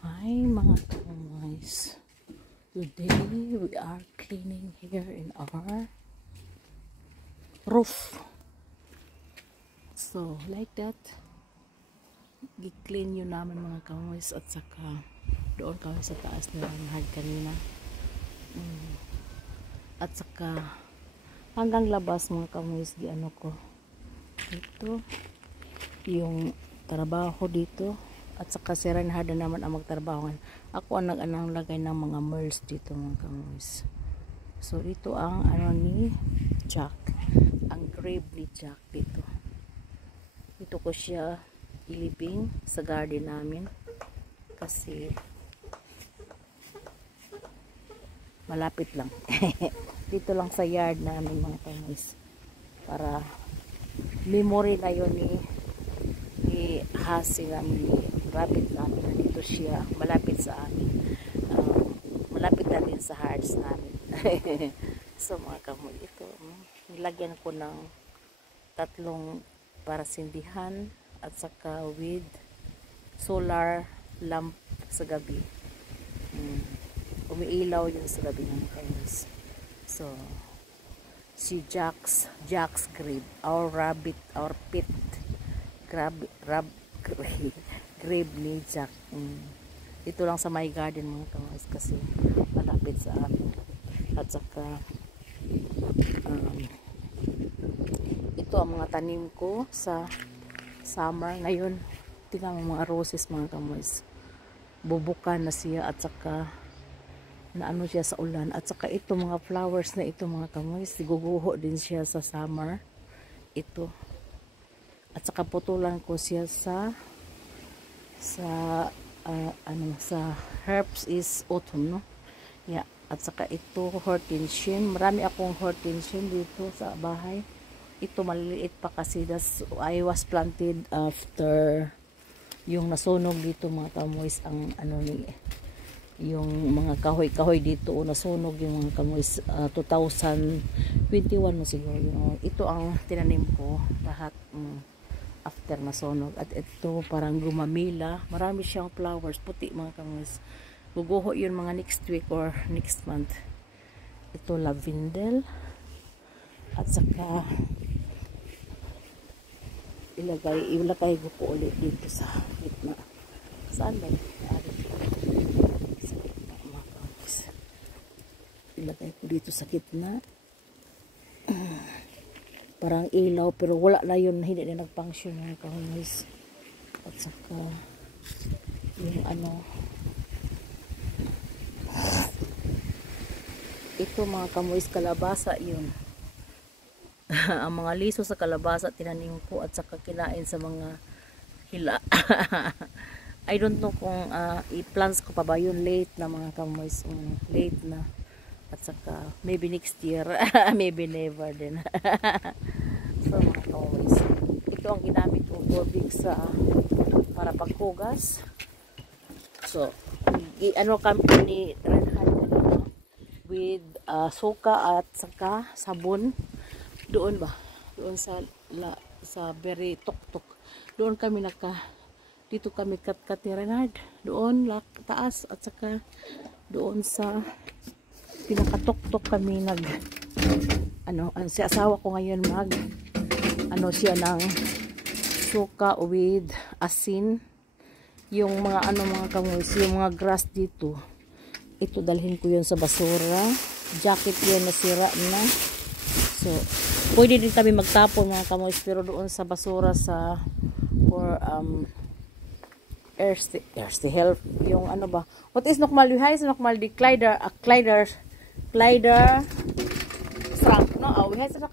Hi mga guys, today we are cleaning here in our roof. So like that, gi-clean yun namin mga guys, at saka doon kami sa taas na hard kanina. At saka hanggang labas mga guys, di ano ko ito yung trabaho dito. At saka si Renhard na naman ang magtrabaho. Ako ang nag-anang lagay ng mga merls dito mga kamoys. So ito ang ano ni Jack. Ang grave ni Jack dito. Ito ko siya ilibing sa garden namin. Kasi malapit lang. Dito lang sa yard namin mga kamoys. Para memory na yun ni Hasi namin, ni rabbit namin. Nandito siya, malapit sa amin. Malapit na din sa hearts namin. So mga kamoy, ito nilagyan ko ng 3 parasindihan at saka with solar lamp sa gabi. Umiilaw yun sa gabi ng kamoys. So si Jack's grave, our rabbit, our pet grave ni Jack. Ito lang sa my garden mga kamoys kasi malapit sa amin. At saka ito ang mga tanim ko sa summer ngayon. Tingnan mo mga roses mga kamoys, bubukan na siya at saka na ano siya sa ulan. At saka ito mga flowers na ito mga kamoys, guguho din siya sa summer ito. At saka putulan ko siya sa herbs is autumn, no? Yeah. At saka ito hortensia. Marami akong hortensia dito sa bahay. Ito maliliit pa kasi I was planted after yung nasunog dito mga kamoys, ang ano ni yung mga kahoy dito nasunog yung mga kamoys 2021 mo siguro. Ito ang tinanim ko lahat after nasunog. At ito parang gumamila, marami siyang flowers puti mga kamoys. Guguho yun mga next week or next month. Ito lavendel. At saka ilagay ko po ulit dito sa gitna. Saan ba? Ilagay ko dito sa gitna. Parang ilaw pero wala na yun, hindi na nag-function mga kahoys. At saka yung ano, ito mga kamoys, kalabasa yun. Ang mga liso sa kalabasa tinanim ko at saka kinain sa mga hila. I don't know kung i-plants ko pa ba yun, late na mga kamoys, late na. At saka maybe next year, maybe never din. So mga kamoys, ito ang ginamit kong tubig para paghugas. So ano kami ni Renhard with suka at saka sabon. Doon ba? Doon sa very tuktok. Doon kami dito kami kat ni Renhard. Doon taas at saka doon sa pinakatuktok kami si asawa ko ngayon siya ng suka with asin. Yung mga mga kamoys, yung mga grass dito, ito dalhin ko yun sa basura. Jacket yun nasira na. So pwede din kami magtapon mga kamoys, pero doon sa basura for earth health, yung ano ba, what is nokmal yuhay sa nokmal di Clyder Frank, no? We have some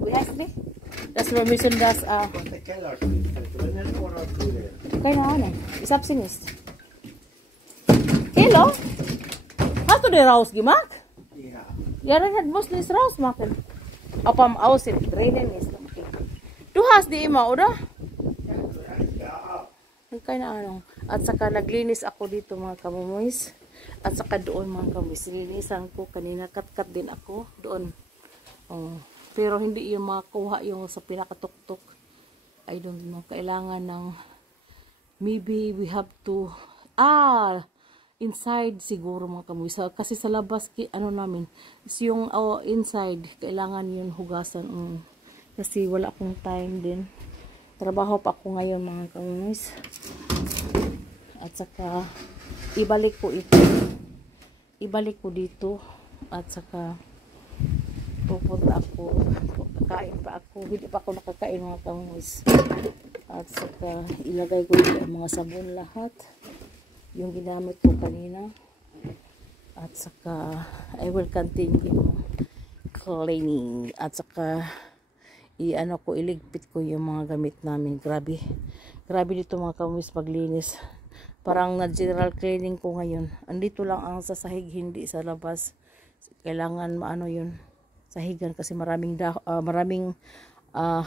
we have me. That's permission das kaya na ano isap sinis kilo hato de raus gimak yaran had mostly raus maken apam ausin drainen is du hast di ima oder kaya na ano. At saka naglinis ako dito mga kamoys. At saka doon mga kamoys, nilinisan ko kanina, kat din ako doon. Pero hindi yung makuha yung sa pinakatuktok. I don't know, kailangan ng maybe we have to inside siguro mga kamoy. Kasi sa labas, ano namin, is yung inside, kailangan yun hugasan. Kasi wala akong time din. Trabaho pa ako ngayon mga kamoy. At saka, ibalik ko ito. Ibalik ko dito. At saka, pupunta ako. Kakain pa ako. Hindi pa ako nakakain mga kamoy. At saka, ilagay ko dito ang mga sabon lahat. Yung ginamit ko kanina. At saka, I will continue cleaning. At saka, iligpit ko yung mga gamit namin. Grabe. Grabe dito mga kamis maglinis. Parang na-general cleaning ko ngayon. Andito lang ang sasahig, hindi sa labas. Kailangan yun, sahigan kasi maraming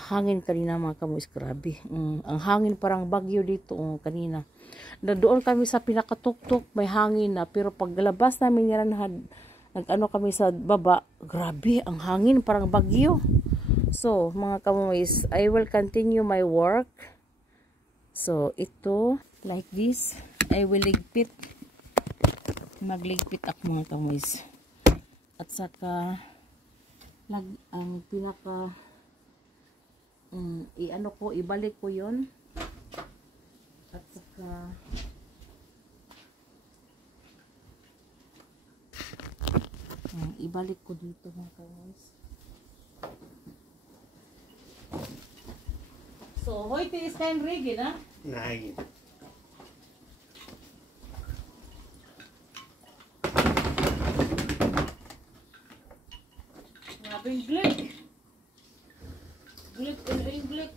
hangin kanina mga kamis. Grabe. Ang hangin parang bagyo dito kanina. Doon kami sa pinakatuktok, may hangin na. Pero paglabas namin yan, kami sa baba, grabe, ang hangin, parang bagyo. So, mga kamoys, I will continue my work. So, ito, like this, I will ligpit. Magligpit ako mga kamoys. At saka, ang pinaka, ibalik ko yun. At saka ibalik ko dito mga kamoys. So, heute ist kein Regen, ne? Nein. Grabing Glück. Glück in Unglück.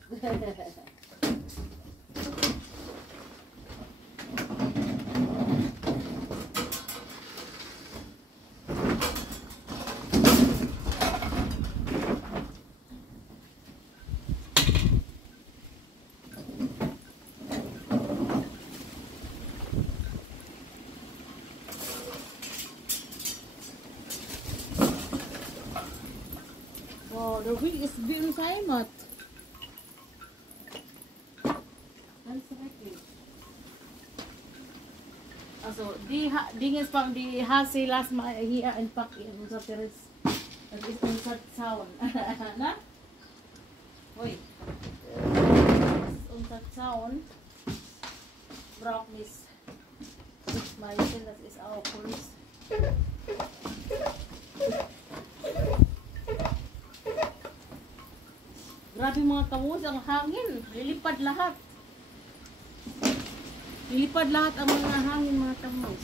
Oh, der Weg ist wie im Heimat. Ganz schrecklich. Also, die Dinge von die Hase, lass mal hier einfach in unser Terrasse. Das ist unser Zaun. Na? Ui. Das ist unser Zaun. Braucht nicht schmeißen, das ist auch Holz. Grabe mga kamus, ang hangin. Lilipad lahat. Lilipad lahat ang mga hangin mga kamus.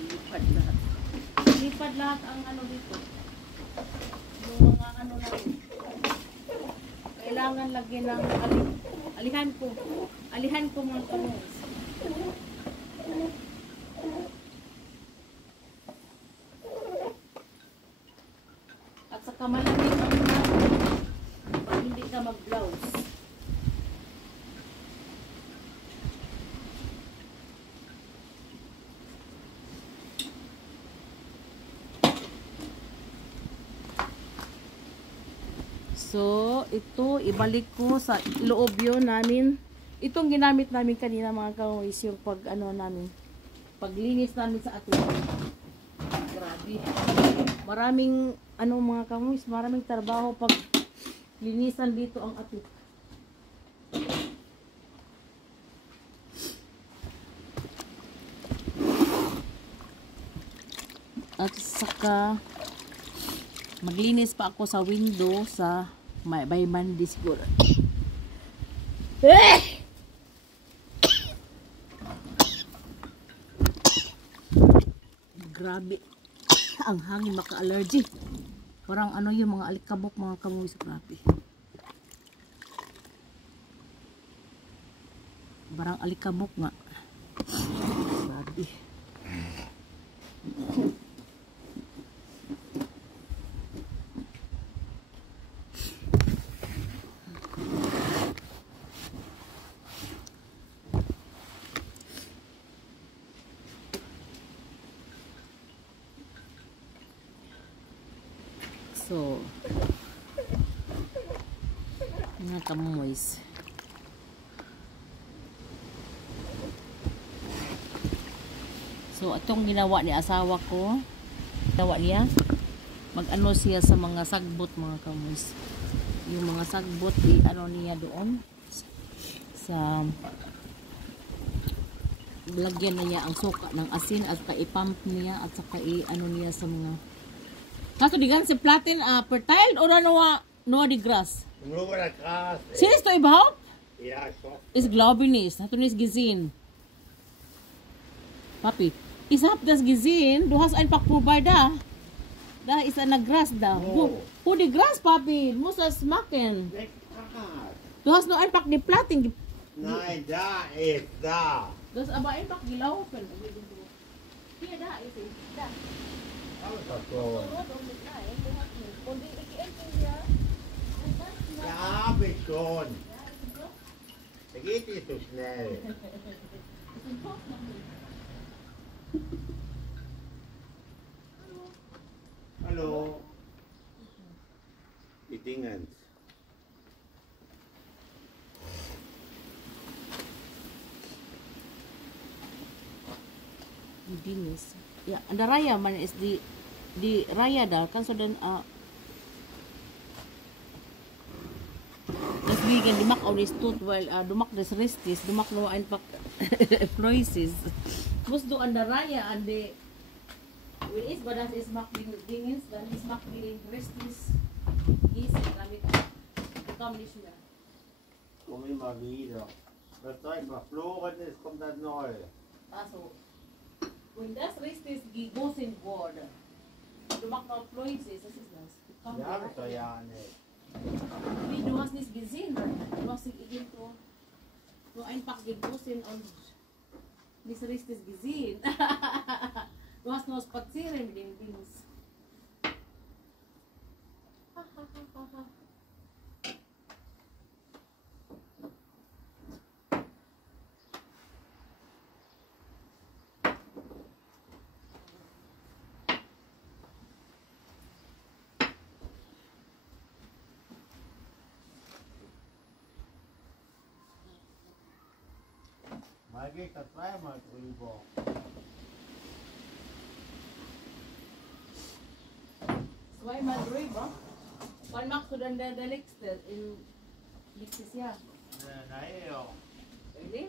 Lilipad lahat. Lilipad lahat ang dito. Yung mga natin. Kailangan lagyan ng alihan ko mga kamus. At saka malamig ang pag hindi ka mag-blouse. So, ito, ibalik ko sa loob yun namin. Itong ginamit namin kanina mga kamoys, yung paglinis namin sa atin. Grabe. Maraming, mga kamoys, maraming trabaho pag linisan dito ang atik. At saka, maglinis pa ako sa window sa by Monday siguro. Grabe. Ang hangin, maka-allergy. Parang yung mga alikabok mga kamoy sa grabe. Parang alikabok nga. Grabe. So, mga kamoys. So itong ginawa ni asawa ko, ginawa niya, mag-ano siya sa mga sagbot mga kamoys. Yung mga sagbot, ano niya doon sa lagyan na niya ang suka ng asin at saka i-pump niya at saka i-ano niya sa mga kaso digan si platin fertile o no di grass. Nur Gras. Sinis to ibahaw? Ja, so. Is glaubinis, hato nis gesehen. Papi, ich hab das gesehen, du hast einfach vorbei da. Da ist eine Gras da. Wo die Gras, Papi? Du musst das machen. Du hast nur einfach die Platten. Nein, da ist da. Du hast aber einfach gelaufen. Hier, da ist es. Da. Alles verloren. Und die Ecke hier. Ja, hab ich schon. Da geht nicht so schnell. Hallo. Die Dingens. Die Dinges. Ja, an der Reihe, man ist die Reihe da. Kannst du denn, deswegen, die macht auch nicht tot, weil du machst das richtig. Du machst nur einfach Preußes. Musst du an der Reihe, an die, wenn ich, aber das ist, macht die Dingens, dann ist, macht die richtig gießen, damit kommt nicht mehr. Komm immer wieder. Was da verflogen ist, kommt das neu. Also, wenn das richtig gegossen wurde, du machst auch Preußes, das ist das. Kommt Die hab ja. ich doch ja nicht. Wie, du hast nicht gesehen, du hast irgendwo nur einfach gegossen und nicht richtig gesehen. Du hast nur spazieren mit den Dings. Mal geht das zweimal drüber. Zweimal drüber. Wann machst du dann der nächste? Nächstes Jahr? Naja. Ehrlich?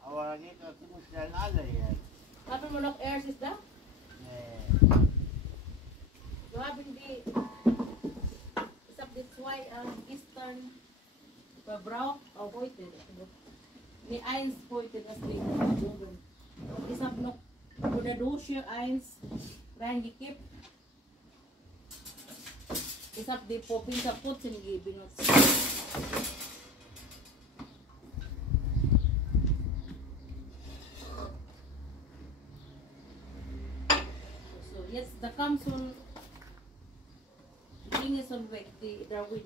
Aber da geht das ziemlich schnell alle jetzt. Haben wir noch erstes da? Nee. Wir haben die, ich habe die zwei gestern verbraucht, auch heute. Nee, eins heute, das liegt oben. Und ich habe noch von der Dusche eins reingekippt. Ich habe die Popinsa putzen benutzt. So, jetzt, da kam so ein Ding ist schon weg, der Wind.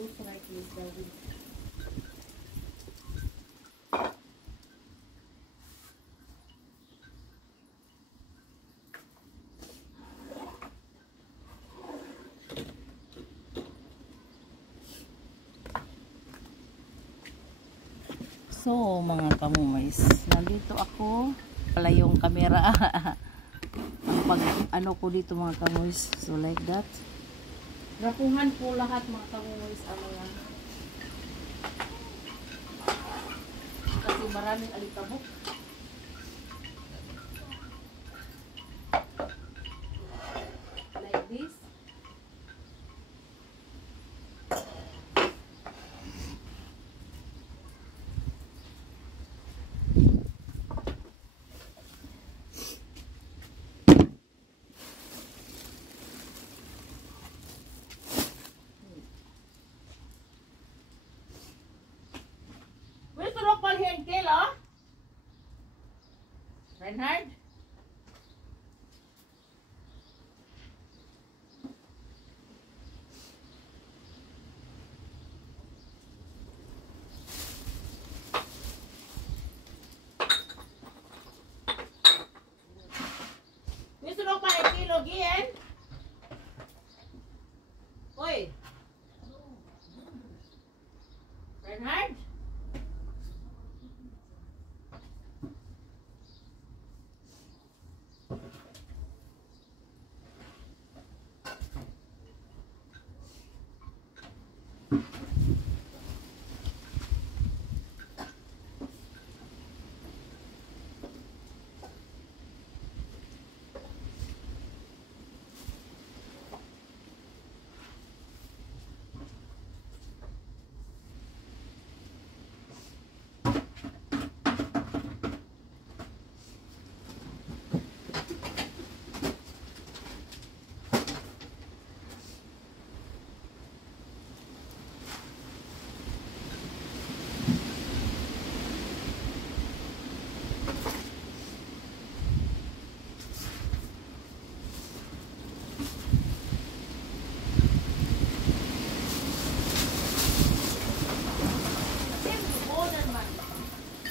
Looks like this, David. So, mga kamumays, nandito ako. Pala yung camera. Ang pag ano ko dito mga kamumays. So, like that. Rapuhan po lahat mga kamumays ang mga kasi maraming alikabok. local here in Kilo? Reinhard? Gusto nyo pa 1 kilo, Gian? Uy! Reinhard?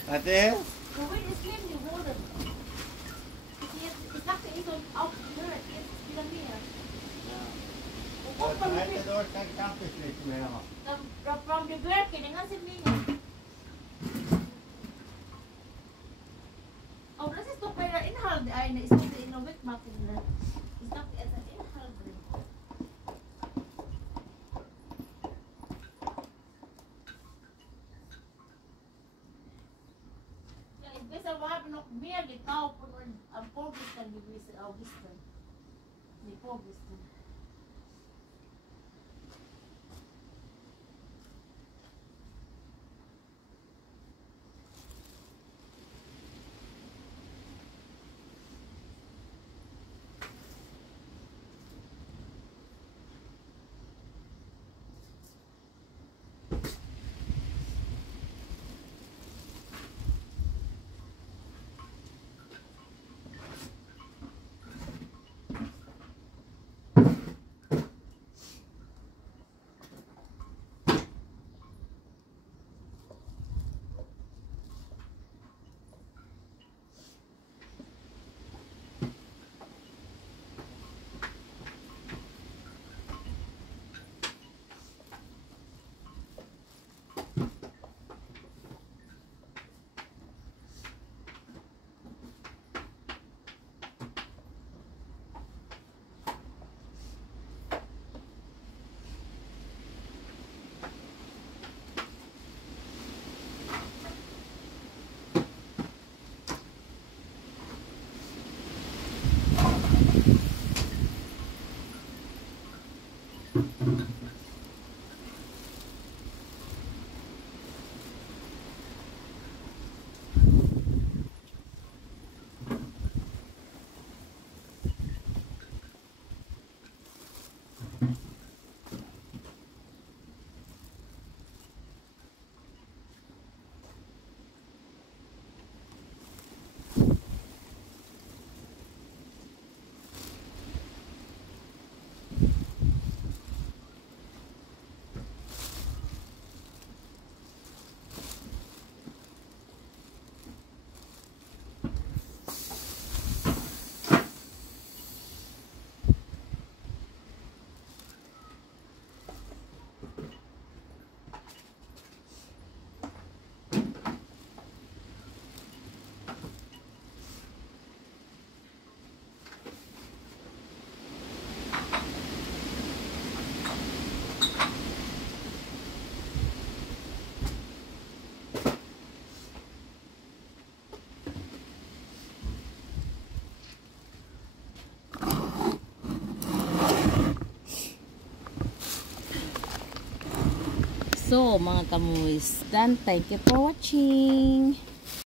Ate? The wind is slim, you hold it. Ich dachte, ich soll auch hören, jetzt wieder mehr. Und heute dort kein Kaffeeschnitt mehr. From the work, den ganzen Menge. Oh, das ist doch bei der Inhalt eine. Ich sollte ihn noch wegmachen. Ich dachte, er ist ein Inhalt drin. Ja, ich weiß, wir haben noch mehr gekauft und am vorgestern gewesen, auch gestern. Nee, vorgestern. So, mga kamuis, thank you for watching.